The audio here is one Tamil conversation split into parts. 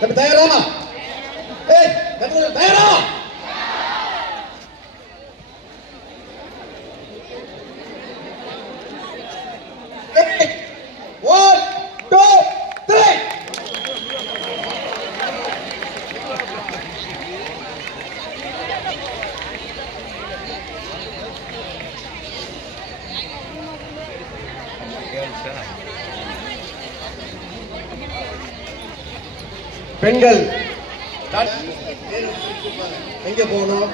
தயாரா? தயாரா? பெண்கள் எங்க போகணும்,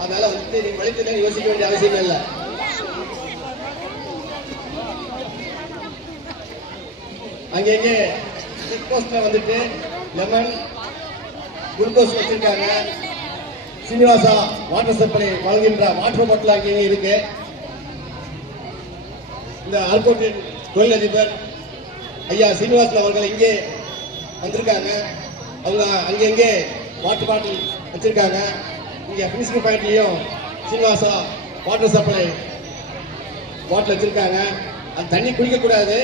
அதனால வந்து நீங்க வழித்து யோசிக்க வேண்டிய அவசியம் இல்லை. அங்கங்கே செக் போஸ்ட்ல வந்துட்டு லெமன் குளுக்கோஸ் வச்சிருக்காங்க. சீனிவாசா வாட்டர் சப்ளை வழங்குகின்ற வாட்டர் பாட்டில் அங்கங்கே இருக்கு. இந்த ஆர்கோட்டின் தொழிலதிபர் ஐயா சீனிவாசன் அவர்கள் இங்கே வந்திருக்காங்க. அவங்க அங்கங்கே வாட்டர் பாட்டில் வச்சிருக்காங்க. இங்க பினிஷிங் பாயிண்ட்லயும் சீனிவாசா வாட்டர் சப்ளை பாட்டில் வச்சிருக்காங்க. அந்த தண்ணி குடிக்க கூடாது,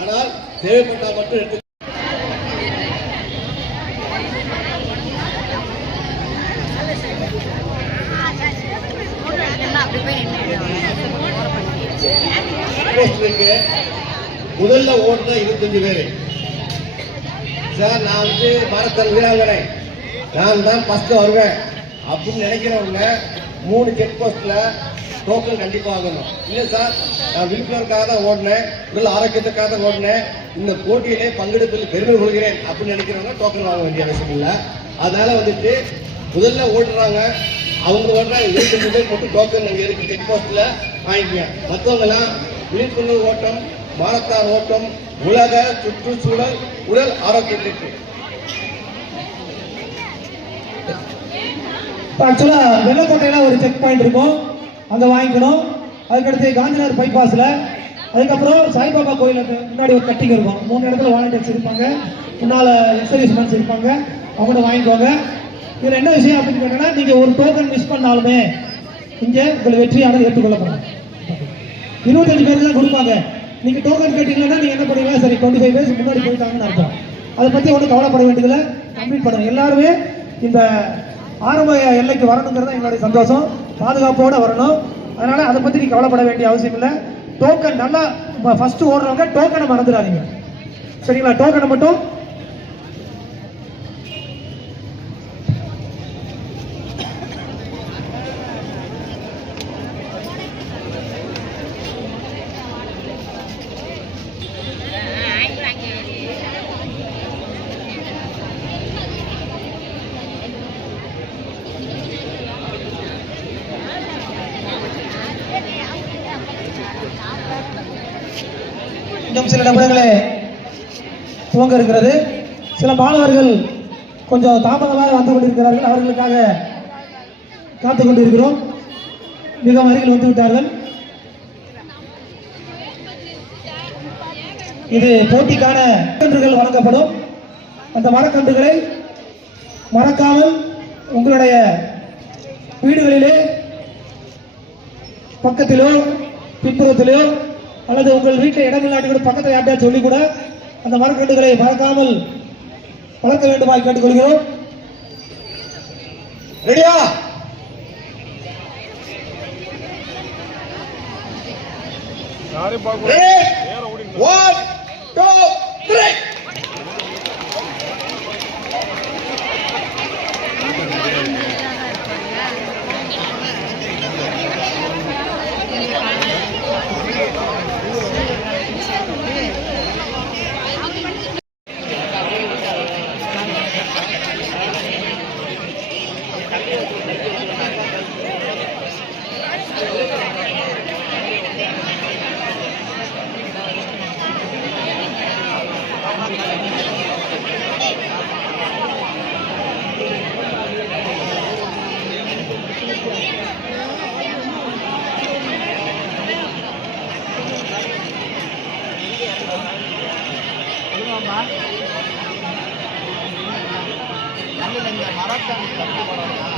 ஆனால் தேவைப்பட்டால் மட்டும் எடுத்து முதல்ல ஓடுற 25 பேரு. சார் நான் வந்து மாரத்தான் வீராங்கனை, நான் தான் ஃபர்ஸ்ட் வருவேன் அப்படின்னு நினைக்கிறவங்க 3 செக் போஸ்ட்ல டோக்கன் கண்டிப்பா வாங்கணும். இல்ல சார் நான் விழிப்புணர்வுக்காக தான் ஓடினேன், உடல் ஆரோக்கியத்துக்காக தான் ஓடினேன், இந்த போட்டியிலே பங்கெடுப்பில் பெருமை கொள்கிறேன் அப்படின்னு நினைக்கிறவங்க டோக்கன் வாங்க வேண்டிய அவசியம் இல்லை. அதனால வந்துட்டு முதல்ல ஓடுறாங்க, அவங்க ஓடுற 25 பேர் மட்டும் டோக்கன் அங்கே இருக்கு செக் போஸ்ட்ல வாங்கிக்கங்க. மற்றவங்க எல்லாம் விழிப்புணர்வு ஓட்டம், மாரத்தான் ஓட்டம், உலக சுற்றுச்சூழல் உடல் ஆரோக்கியத்திற்கு. ஆக்சுவலா வெள்ளக்கோட்டையில ஒரு செக் பாயிண்ட் இருக்கும், அங்க வாங்கிக்கணும். அதுக்கடுத்து காந்திநகர் பைபாஸ்ல, அதுக்கப்புறம் சாய்பாபா கோயிலுக்கு முன்னாடி ஒரு கட்டிங் இருக்கும். 3 இடத்துல வாலண்டியர்ஸ் இருப்பாங்க, முன்னால எக்ஸர்வீஸ்மென்ஸ் இருப்பாங்க, அவங்க வாங்கிக்கோங்க. இதுல என்ன விஷயம் அப்படின்னு கேட்டீங்கன்னா, நீங்க ஒரு டோக்கன் மிஸ் பண்ணாலுமே இங்க உங்கள் வெற்றியானது ஏற்றுக்கொள்ளப்படும். 25 பேருக்கு தான் கொடுப்பாங்க. நீங்க டோக்கன் கேட்டீங்கன்னா நீங்க என்ன பண்ணுவீங்க, சரி 25 பேருக்கு முன்னாடி போயிட்டாங்கன்னு அர்த்தம். அதை பத்தி ஒன்றும் கவலைப்பட வேண்டியதில்லை, கம்ப்ளீட் பண்ணுங்க. எல்லாருமே இந்த ஆரம்ப எல்லைக்கு வரணுங்கிறது எங்களுடைய சந்தோஷம், பாதுகாப்போட வரணும். அதனால அதை பத்தி நீங்க கவலைப்பட வேண்டிய அவசியம் இல்லை. டோக்கன் நல்லா ஃபர்ஸ்ட் ஓடுறவங்க டோக்கனை மறந்துடாதீங்க, சரிங்களா? டோக்கனை மட்டும் இன்னும் சில நிமிடங்களே துவங்க இருக்கிறது. சில மாணவர்கள் கொஞ்சம் தாமதமாக வந்து கொண்டிருக்கிறார்கள், அவர்களுக்காக காத்துக் கொண்டிருக்கிறோம். மிக அருகில் வந்து விட்டார்கள். இது போட்டிக்கான மரக்கன்றுகள் வழங்கப்படும். அந்த மரக்கன்றுகளை மறக்காமல் உங்களுடைய வீடுகளிலே பக்கத்திலோ பின்புறத்திலோ அல்லது உங்கள் வீட்டில் இடமில்லாட்டி கூட பக்கத்தில் யார்ட்டா சொல்லி கூட அந்த மரக்கன்றுகளை மறக்காமல் வளர்க்க வேண்டுமாய் கேட்டுக்கொள்கிறோம். ரெடியா? One, two, three. மரத்தான்